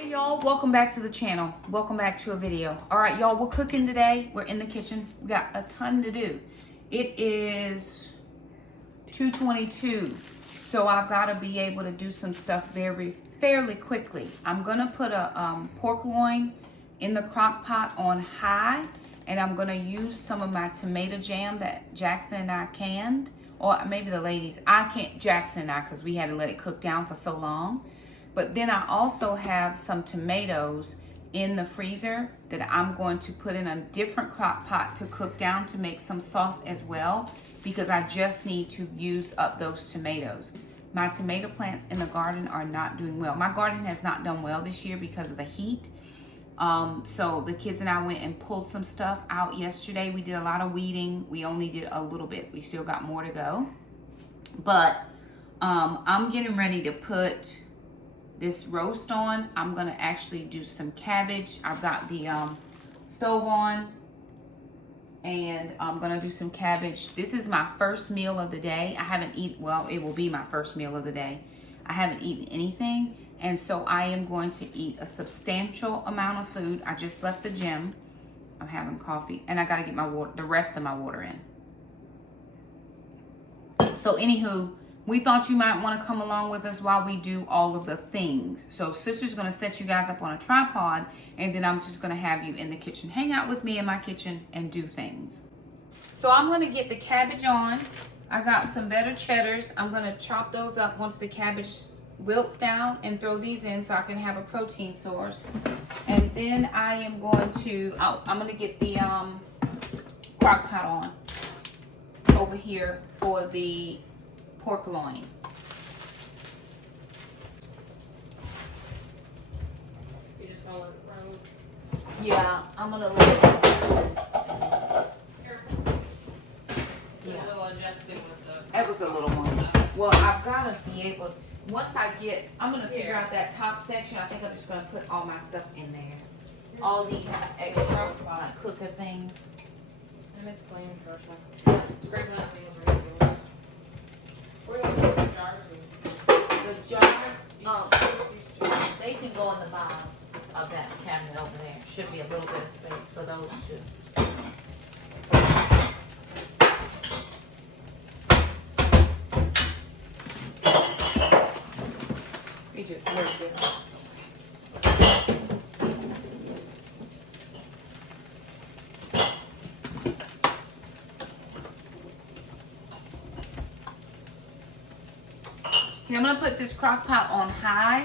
Hey y'all, welcome back to the channel. Welcome back to a video. All right, y'all, we're cooking today. We're in the kitchen. We got a ton to do. It is 2:22, so I've got to be able to do some stuff fairly quickly. I'm gonna put a pork loin in the crock pot on high, and I'm gonna use some of my tomato jam that Jackson and I canned, or maybe the ladies. I can't, Jackson and I, because we had to let it cook down for so long. But then I also have some tomatoes in the freezer that I'm going to put in a different crock pot to cook down to make some sauce as well, because I just need to use up those tomatoes. My tomato plants in the garden are not doing well. My garden has not done well this year because of the heat. So the kids and I went and pulled some stuff out yesterday. We did a lot of weeding. We only did a little bit. We still got more to go. But I'm getting ready to put this roast on. I'm gonna actually do some cabbage. I've got the stove on, and I'm gonna do some cabbage. This is my first meal of the day. I haven't eaten, well, it will be my first meal of the day. I haven't eaten anything, and so I am going to eat a substantial amount of food. I just left the gym. I'm having coffee, and I gotta get my water, the rest of my water in. So anywho, we thought you might want to come along with us while we do all of the things. So sister's going to set you guys up on a tripod, and then I'm just going to have you in the kitchen. Hang out with me in my kitchen and do things. So I'm going to get the cabbage on. I got some better cheddars. I'm going to chop those up once the cabbage wilts down and throw these in so I can have a protein source. And then I am going to, I'm going to get the crock pot on over here for the pork loin. You just gonna let it run? Yeah, I'm gonna let it. Yeah. A little adjusting with the. That was a little one. Well, I've gotta be able. Once I get, I'm gonna figure out that top section. I think I'm just gonna put all my stuff in there. All these extra cooker things. And it's clean first one. Scraping out things are really good. Where are you gonna put the jars in? The jars, they can go in the bottom of that cabinet over there. Should be a little bit of space for those two. We just heard this. I'm gonna put this crock pot on high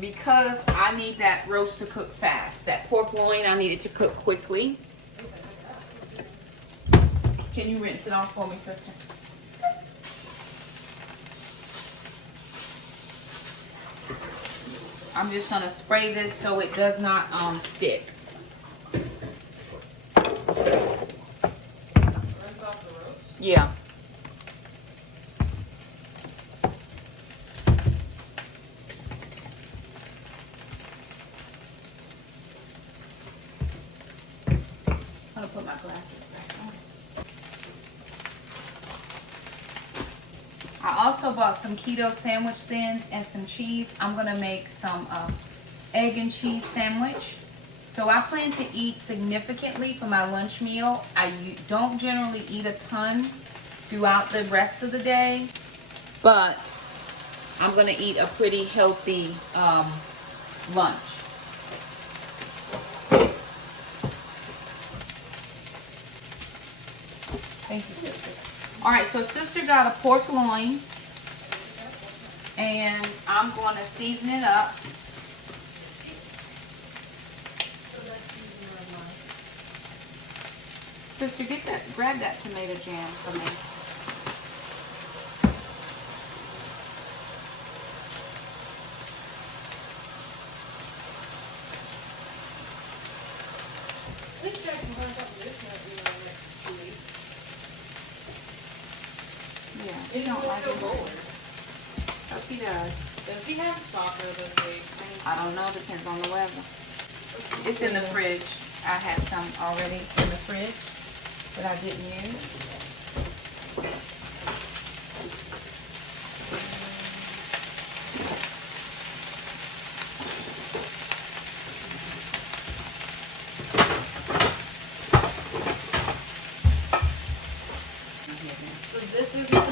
because I need that roast to cook fast. That pork loin, I need it to cook quickly. Can you rinse it off for me, sister? I'm just gonna spray this so it does not stick. Rinse off the roast? Yeah. I'm gonna put my glasses back on. I also bought some keto sandwich thins and some cheese. I'm gonna make some egg and cheese sandwich. So I plan to eat significantly for my lunch meal. I don't generally eat a ton throughout the rest of the day, but I'm gonna eat a pretty healthy lunch. Thank you, sister. All right, so sister got a pork loin, and I'm going to season it up. Sister, grab that tomato jam for me. I think Jack can find something different in the next 2 weeks. Yeah, he don't like it bored. Yes, he does. Does he have soccer this week? I don't know, depends on the weather. It's in the fridge. I had some already in the fridge that I didn't use.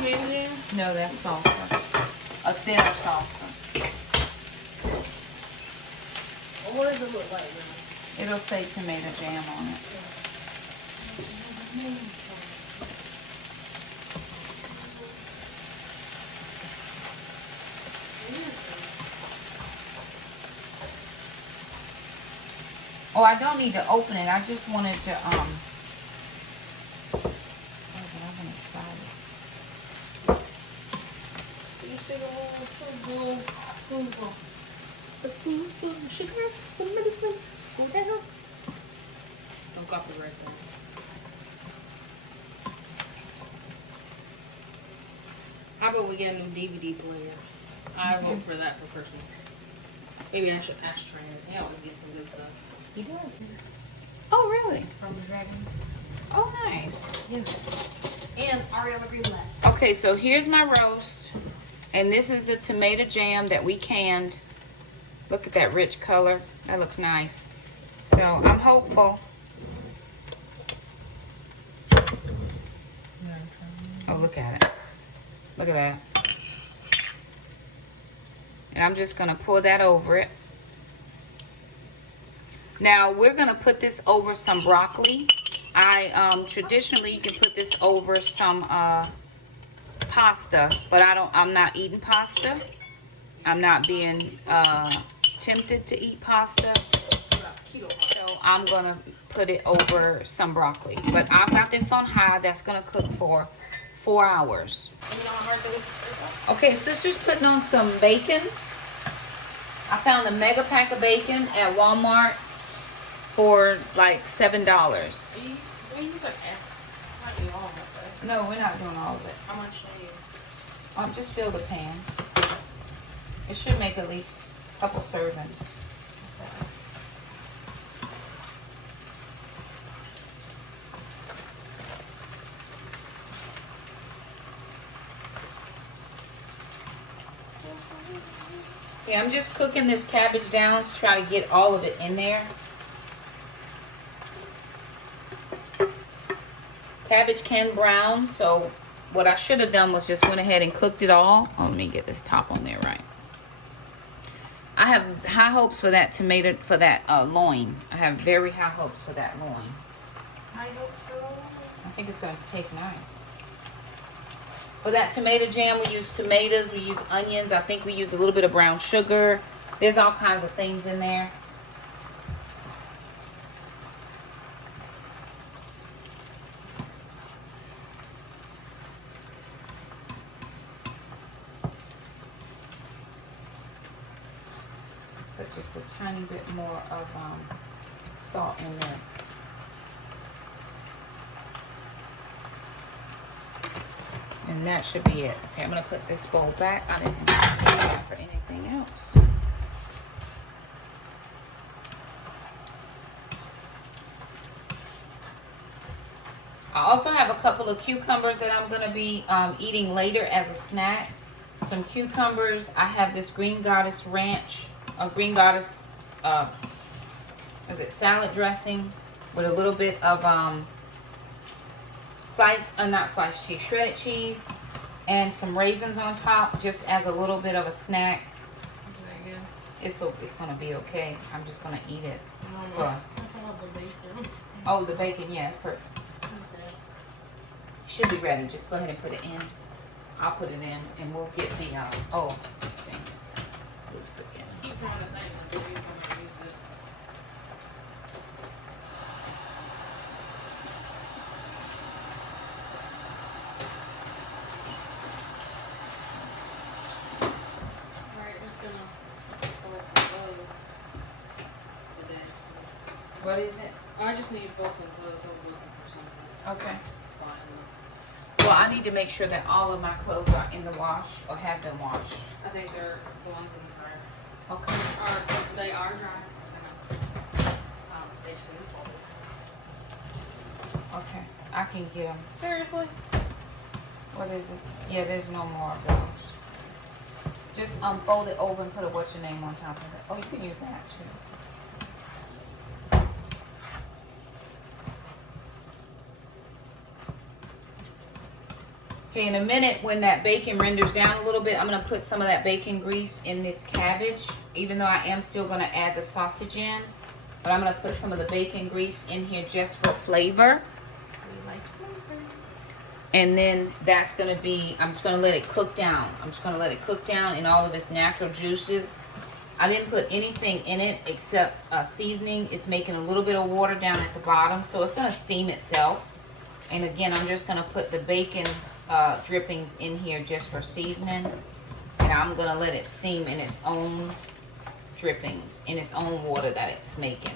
tomato jam? No, that's salsa. A thinner salsa. Well, what does it look like then? It'll say tomato jam on it. Oh, I don't need to open it. I just wanted to, oh, but I'm gonna try it. You just take a little spoonful. A spoonful of sugar, some medicine. Whatever. Don't copyright that. How about we get a new DVD player? I vote for that for Christmas. Maybe I should ask Trey. He always gets some good stuff. He does. Oh, really? From the Dragons. Oh, nice. Yes. And Ariana Greenblatt. Okay, so here's my roast. And this is the tomato jam that we canned. Look at that rich color. That looks nice. So I'm hopeful. Oh, look at it. Look at that. And I'm just going to pour that over it. Now, we're going to put this over some broccoli. Traditionally, you can put this over some pasta, but I'm not eating pasta. I'm not being tempted to eat pasta. So I'm going to put it over some broccoli. But I've got this on high. That's going to cook for 4 hours. And you know how hard this is? Okay, sister's putting on some bacon. I found a mega pack of bacon at Walmart for like $7. No, we're not doing all of it. How much do you? Just fill the pan. It should make at least a couple servings. Yeah, I'm just cooking this cabbage down to try to get all of it in there. Cabbage can brown, so what I should have done was just went ahead and cooked it all. Oh, let me get this top on there right. I have high hopes for that tomato, for that loin. I have very high hopes for that loin. High hopes for loin? I think it's going to taste nice. For that tomato jam, we use tomatoes, we use onions. I think we use a little bit of brown sugar. There's all kinds of things in there. Put just a tiny bit more of salt in this. And that should be it. Okay, I'm going to put this bowl back. I didn't have time for anything else. I also have a couple of cucumbers that I'm going to be eating later as a snack. Some cucumbers. I have this Green Goddess Ranch, Green Goddess, salad dressing with a little bit of not sliced cheese, shredded cheese, and some raisins on top, just as a little bit of a snack. It's gonna be okay. I'm just gonna eat it. Oh, the bacon, yeah, it's perfect. Okay. Should be ready. Just go ahead and put it in. I'll put it in, and we'll get the this thing is loose again. Keep trying to think until you come and use it. What is it? I just need Fulton clothes. I'm looking for something. Okay. Well, I need to make sure that all of my clothes are in the wash or have been washed. I think they're the ones in the dryer. Okay. They are dry. They should have folded. Okay. I can get them. Seriously? What is it? Yeah, there's no more of those. Just fold it over and put a what's your name on top of it. Oh, you can use that too. Okay, in a minute when that bacon renders down a little bit, I'm gonna put some of that bacon grease in this cabbage, even though I am still gonna add the sausage in. But I'm gonna put some of the bacon grease in here just for flavor. We like flavor. And then that's gonna be, I'm just gonna let it cook down. I'm just gonna let it cook down in all of its natural juices. I didn't put anything in it except seasoning. It's making a little bit of water down at the bottom, so it's gonna steam itself. And again, I'm just gonna put the bacon drippings in here just for seasoning. And I'm gonna let it steam in its own drippings, in its own water that it's making.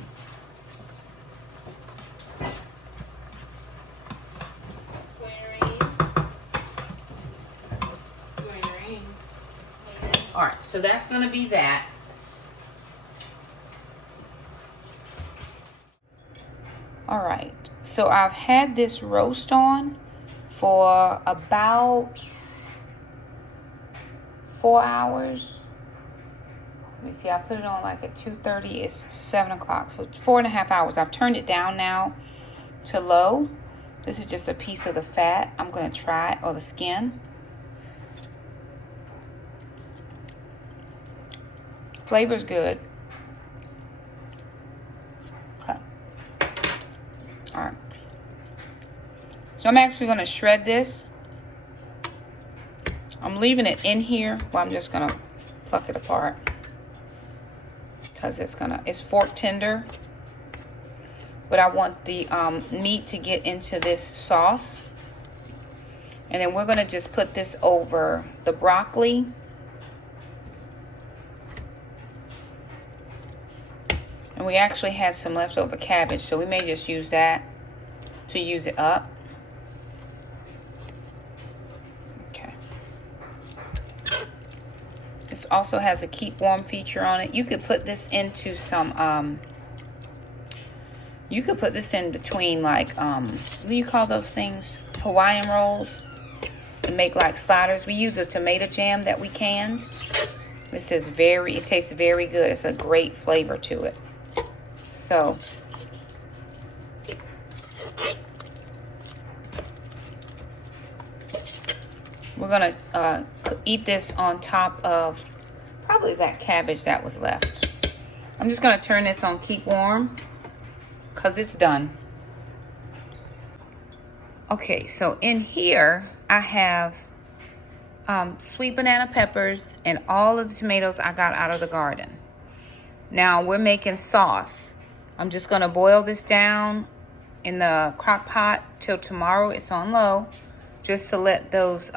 All right, so that's gonna be that. All right, so I've had this roast on for about 4 hours. Let me see, I put it on like at 2:30, it's 7 o'clock, so 4.5 hours. I've turned it down now to low. This is just a piece of the fat. I'm gonna try it, or the skin. Flavor's good. Okay. All right. So I'm actually gonna shred this. I'm leaving it in here. Well, I'm just gonna pluck it apart because it's fork tender. But I want the meat to get into this sauce. And then we're gonna just put this over the broccoli. And we actually had some leftover cabbage, so we may just use that to use it up. Okay. This also has a keep warm feature on it. You could put this into some, you could put this in between like, what do you call those things? Hawaiian rolls. And make like sliders. We use a tomato jam that we canned. This is it tastes very good. It's a great flavor to it. So we're gonna eat this on top of probably that cabbage that was left. I'm just gonna turn this on keep warm because it's done. Okay, so in here I have sweet banana peppers and all of the tomatoes I got out of the garden. Now we're making sauce. I'm just gonna boil this down in the crock pot till tomorrow. It's on low, just to let those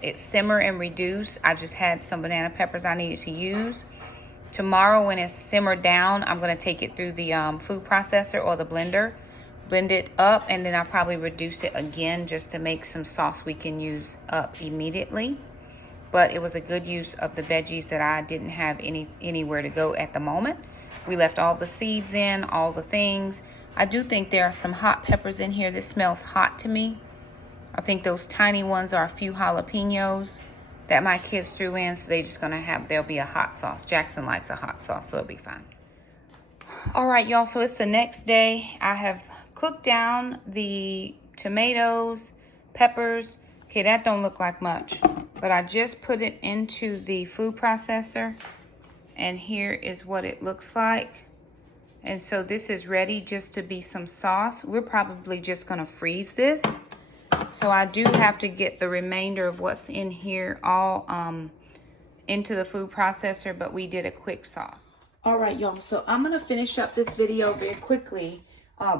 it simmer and reduce. I just had some banana peppers I needed to use. Tomorrow when it's simmered down, I'm gonna take it through the food processor or the blender, blend it up, and then I'll probably reduce it again just to make some sauce we can use up immediately. But it was a good use of the veggies that I didn't have anywhere to go at the moment. We left all the seeds in, all the things. I do think there are some hot peppers in here. This smells hot to me. I think those tiny ones are a few jalapenos that my kids threw in, so they're just gonna there'll be a hot sauce. Jackson likes a hot sauce, so it'll be fine. All right, y'all, so it's the next day. I have cooked down the tomatoes, peppers. Okay, that don't look like much, but I just put it into the food processor, and here is what it looks like. And so this is ready just to be some sauce. We're probably just gonna freeze this. So I do have to get the remainder of what's in here all into the food processor, but we did a quick sauce. All right, y'all, so I'm gonna finish up this video very quickly.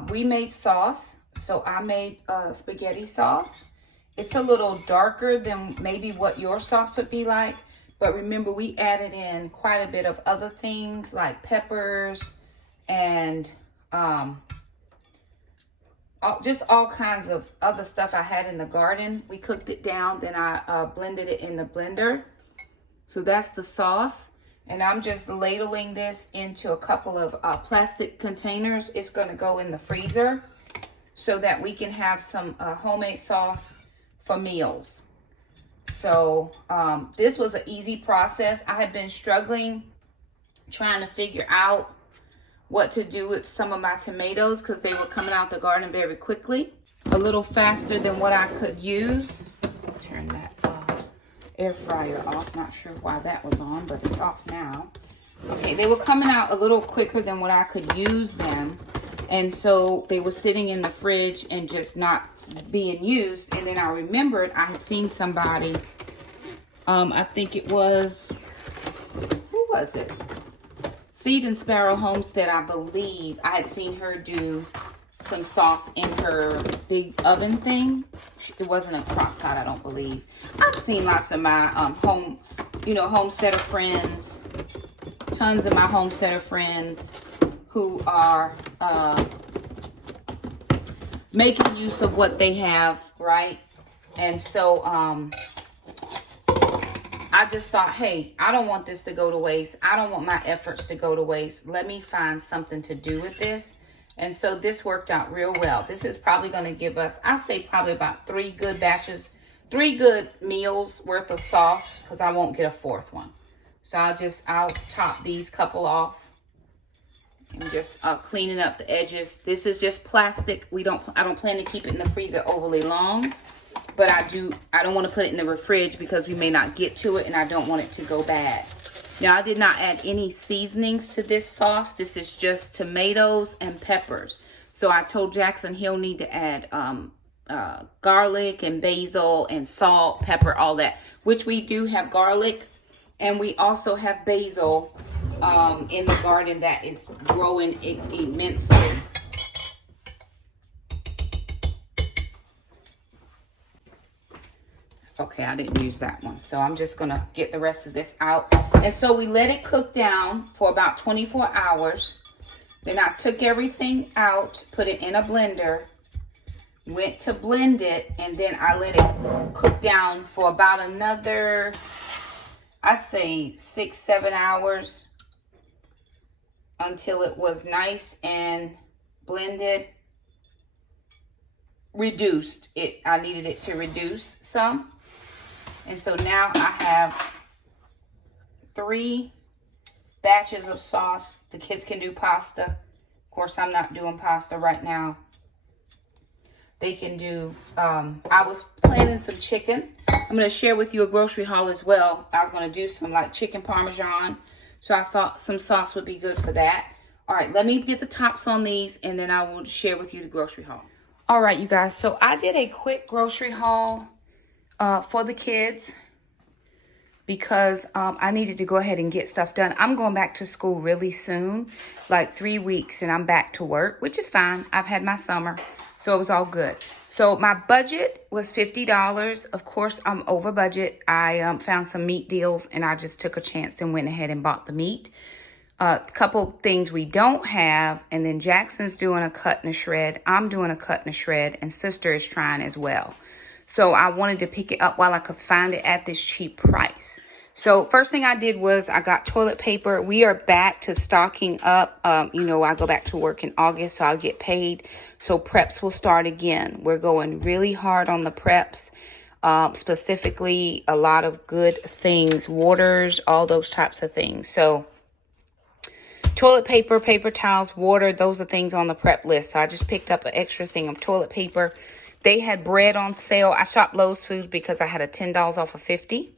We made sauce, so I made spaghetti sauce. It's a little darker than maybe what your sauce would be like, but remember we added in quite a bit of other things like peppers and just all kinds of other stuff I had in the garden. We cooked it down, then I blended it in the blender. So that's the sauce. And I'm just ladling this into a couple of plastic containers. It's gonna go in the freezer so that we can have some homemade sauce for meals. So this was an easy process. I had been struggling trying to figure out what to do with some of my tomatoes because they were coming out the garden very quickly, a little faster than what I could use. turn that air fryer off. Not sure why that was on, but it's off now. Okay, they were coming out a little quicker than what I could use them. And so they were sitting in the fridge and just not being used. And then I remembered I had seen somebody, I think it was, who was it? Seed and Sparrow Homestead, I believe. I had seen her do some sauce in her big oven thing. It wasn't a crock pot, I don't believe. I've seen lots of my homesteader friends, tons of my homesteader friends who are making use of what they have, right? And so I just thought, hey, I don't want this to go to waste. I don't want my efforts to go to waste. Let me find something to do with this. And so this worked out real well. This is probably going to give us, I say probably about 3 good meals worth of sauce, because I won't get a 4th one. So I'll top these couple off and just cleaning up the edges. This is just plastic. I don't plan to keep it in the freezer overly long, but I don't want to put it in the fridge because we may not get to it and I don't want it to go bad. Now, I did not add any seasonings to this sauce. This is just tomatoes and peppers. So I told Jackson he'll need to add garlic and basil and salt, pepper, all that, which we do have garlic, and we also have basil in the garden that is growing immensely. Okay, I didn't use that one. So I'm just going to get the rest of this out. And so we let it cook down for about 24 hours. Then I took everything out, put it in a blender, went to blend it, and then I let it cook down for about another, I'd say 6-7 hours until it was nice and blended. Reduced it. I needed it to reduce some. And so now I have 3 batches of sauce. The kids can do pasta. Of course, I'm not doing pasta right now. They can do, I was planning some chicken. I'm going to share with you a grocery haul as well. I was going to do some like chicken parmesan. So I thought some sauce would be good for that. All right, let me get the tops on these and then I will share with you the grocery haul. All right, you guys. So I did a quick grocery haul for the kids because I needed to go ahead and get stuff done. I'm going back to school really soon, like 3 weeks, and I'm back to work, which is fine. I've had my summer, so it was all good. So my budget was $50. Of course, I'm over budget. I found some meat deals, and I just took a chance and went ahead and bought the meat. A couple things we don't have, and then Jackson's doing a cut and a shred. I'm doing a cut and a shred, and sister is trying as well. So I wanted to pick it up while I could find it at this cheap price. So first thing I did was I got toilet paper. We are back to stocking up. I go back to work in August, so I'll get paid. So preps will start again. We're going really hard on the preps. Specifically, a lot of good things, waters, all those types of things. So toilet paper, paper towels, water, those are things on the prep list. So I just picked up an extra thing of toilet paper. They had bread on sale. I shopped Lowe's Foods because I had a $10 off of 50.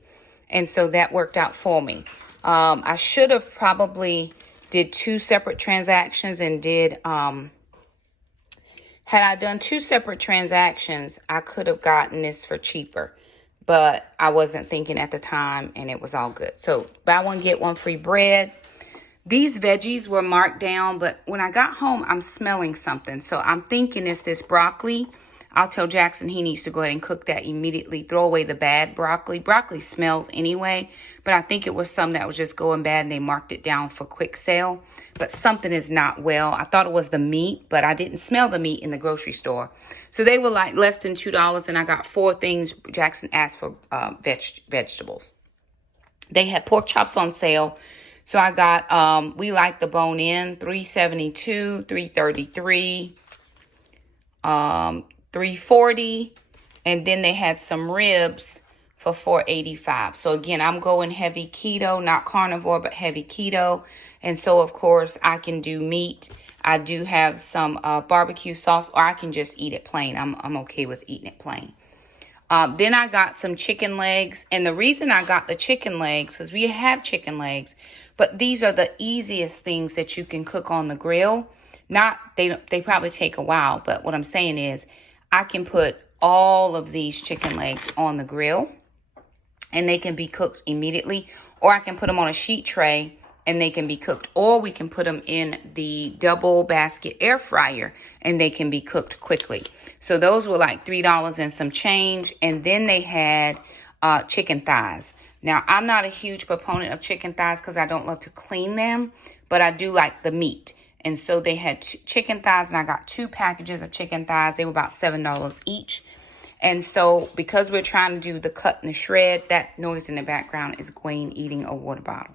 And so that worked out for me. I should have probably did 2 separate transactions and had I done 2 separate transactions, I could have gotten this for cheaper. But I wasn't thinking at the time and it was all good. So buy one, get one free bread. These veggies were marked down, but when I got home, I'm smelling something. So I'm thinking it's this broccoli. I'll tell Jackson he needs to go ahead and cook that immediately. Throw away the bad broccoli. Broccoli smells anyway, but I think it was some that was just going bad and they marked it down for quick sale. But something is not well. I thought it was the meat, but I didn't smell the meat in the grocery store. So they were like less than $2 and I got 4 things. Jackson asked for vegetables. They had pork chops on sale. So I got, we like the bone in, $3.72, $3.33, $3.40, and then they had some ribs for $4.85. So again, I'm going heavy keto, not carnivore, but heavy keto. And so of course I can do meat. I do have some barbecue sauce, or I can just eat it plain. I'm okay with eating it plain. Then I got some chicken legs. And the reason I got the chicken legs is we have chicken legs. But these are the easiest things that you can cook on the grill. They probably take a while. But what I'm saying is I can put all of these chicken legs on the grill. And they can be cooked immediately. Or I can put them on a sheet tray and they can be cooked. Or we can put them in the double basket air fryer and they can be cooked quickly. So those were like $3 and some change. And then they had chicken thighs. Now, I'm not a huge proponent of chicken thighs because I don't love to clean them. But I do like the meat. And so they had chicken thighs and I got 2 packages of chicken thighs. They were about $7 each. And so because we're trying to do the cut and the shred, that noise in the background is Gwen eating a water bottle.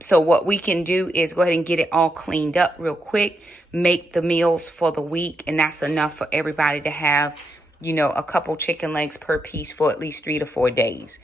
So what we can do is go ahead and get it all cleaned up real quick, make the meals for the week, and that's enough for everybody to have, you know, a couple chicken legs per piece for at least 3 to 4 days,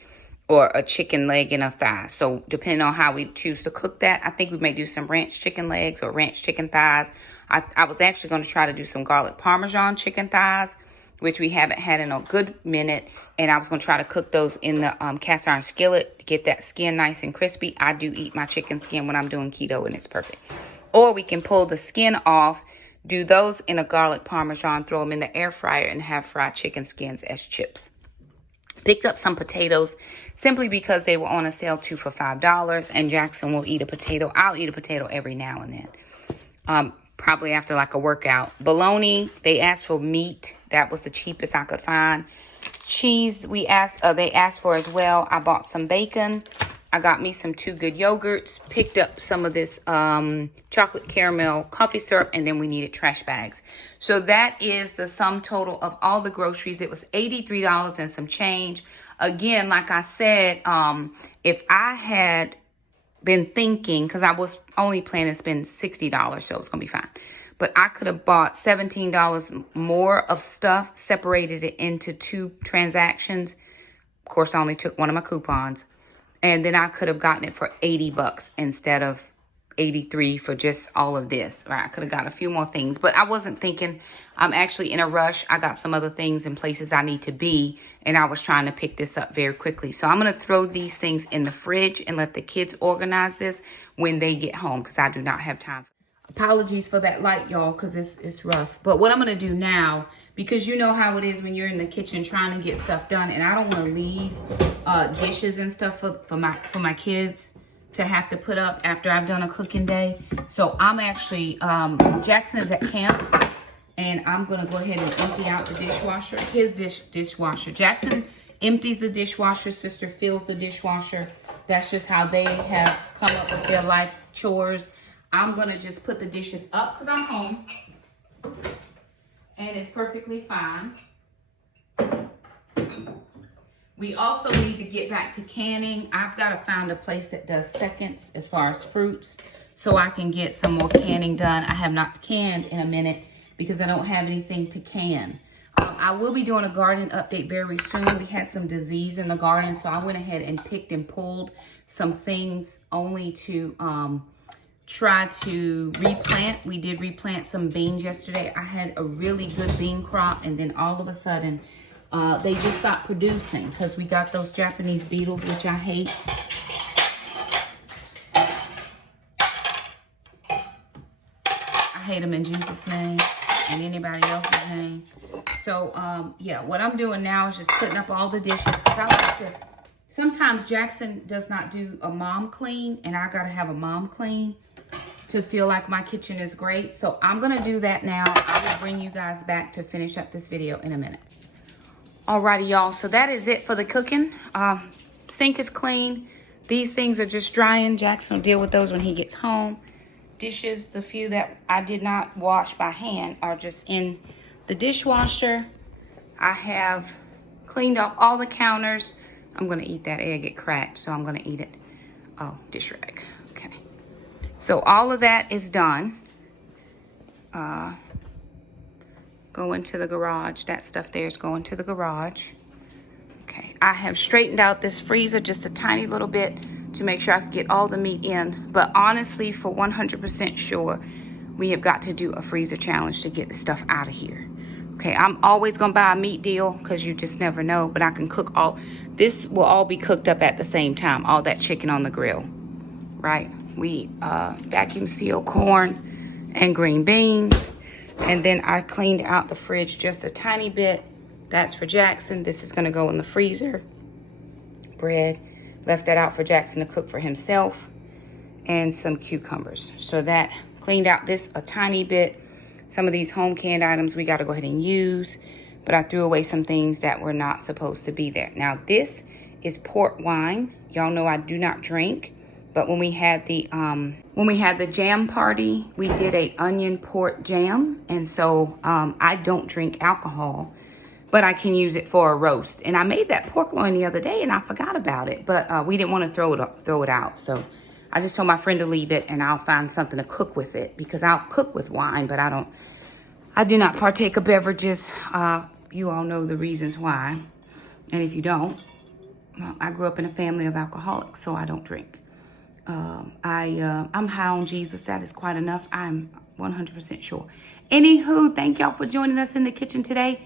or a chicken leg and a thigh. So depending on how we choose to cook that, I think we may do some ranch chicken legs or ranch chicken thighs. I was actually going to try to do some garlic parmesan chicken thighs, which we haven't had in a good minute. And I was going to try to cook those in the cast iron skillet to get that skin nice and crispy. I do eat my chicken skin when I'm doing keto and it's perfect. Or we can pull the skin off, do those in a garlic parmesan, throw them in the air fryer and have fried chicken skins as chips. Picked up some potatoes simply because they were on a sale 2 for $5. And Jackson will eat a potato. I'll eat a potato every now and then. Probably after like a workout. Bologna, they asked for meat. That was the cheapest I could find. Cheese, they asked for as well. I bought some bacon. I got me some 2 Good yogurts. Picked up some of this chocolate caramel coffee syrup. And then we needed trash bags. So that is the sum total of all the groceries. It was $83 and some change. Again, like I said, if I had been thinking, because I was only planning to spend $60, so it's gonna be fine, but I could have bought $17 more of stuff, separated it into 2 transactions. Of course, I only took one of my coupons, and then I could have gotten it for $80 instead of 83 for just all of this. Right? I could have got a few more things, but I wasn't thinking. I'm actually in a rush. I got some other things in places I need to be, and I was trying to pick this up very quickly. So I'm going to throw these things in the fridge and let the kids organize this when they get home, because I do not have time. Apologies for that light, y'all, because it's rough. But what I'm going to do now, because you know how it is when you're in the kitchen trying to get stuff done, and I don't want to leave dishes and stuff for my kids to have to put up after I've done a cooking day. So I'm actually, Jackson is at camp, and I'm gonna go ahead and empty out the dishwasher, his dishwasher. Jackson empties the dishwasher, sister fills the dishwasher. That's just how they have come up with their life chores. I'm gonna just put the dishes up because I'm home, and it's perfectly fine. We also need to get back to canning. I've got to find a place that does seconds as far as fruits so I can get some more canning done. I have not canned in a minute because I don't have anything to can. I will be doing a garden update very soon. We had some disease in the garden, so I went ahead and picked and pulled some things only to try to replant. We did replant some beans yesterday. I had a really good bean crop, and then all of a sudden, they just stopped producing because we got those Japanese beetles, which I hate. I hate them in Jesus' name and anybody else's name. So, yeah, what I'm doing now is just putting up all the dishes, because I like to. Sometimes Jackson does not do a mom clean, and I got to have a mom clean to feel like my kitchen is great. So I'm going to do that now. I will bring you guys back to finish up this video in a minute. Alrighty, y'all, so that is it for the cooking. Sink is clean. These things are just drying. Jackson will deal with those when he gets home. Dishes, the few that I did not wash by hand, are just in the dishwasher. I have cleaned off all the counters. I'm gonna eat that egg. It cracked, so I'm gonna eat it. Oh, dish rag. Okay. So all of that is done. Go into the garage. That stuff there is going to the garage. Okay, I have straightened out this freezer just a tiny little bit to make sure I could get all the meat in. But honestly, for 100% sure, we have got to do a freezer challenge to get the stuff out of here. Okay, I'm always gonna buy a meat deal because you just never know, but I can cook all, this will all be cooked up at the same time, all that chicken on the grill, right? We vacuum seal corn and green beans, and then I cleaned out the fridge just a tiny bit. That's for Jackson. This is gonna go in the freezer. Bread, left that out for Jackson to cook for himself, and some cucumbers. So that cleaned out this a tiny bit. Some of these home canned items we got to go ahead and use, but I threw away some things that were not supposed to be there. Now this is port wine. Y'all know I do not drink, but when we had the jam party, we did a onion port jam, and so I don't drink alcohol, but I can use it for a roast. And I made that pork loin the other day, and I forgot about it, but we didn't want to throw it out, so I just told my friend to leave it, and I'll find something to cook with it, because I'll cook with wine, but I do not partake of beverages. You all know the reasons why. And if you don't, well, I grew up in a family of alcoholics, so I don't drink. I'm high on Jesus. That is quite enough. I'm 100% sure. Anywho, thank y'all for joining us in the kitchen today.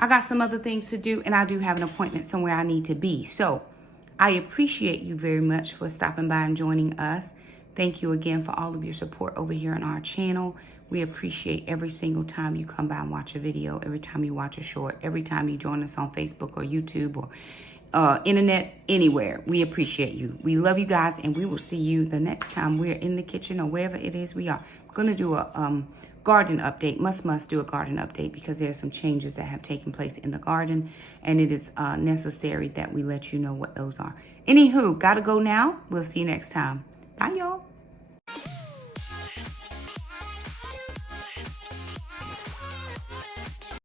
I got some other things to do, and I do have an appointment somewhere I need to be. So I appreciate you very much for stopping by and joining us. Thank you again for all of your support over here on our channel. We appreciate every single time you come by and watch a video, every time you watch a short, every time you join us on Facebook or YouTube or internet, anywhere. We appreciate you. We love you guys, and we will see you the next time we're in the kitchen or wherever it is we are. We're going to do a garden update. Must do a garden update because there's some changes that have taken place in the garden, and it is necessary that we let you know what those are. Anywho, gotta go now. We'll see you next time. Bye, y'all.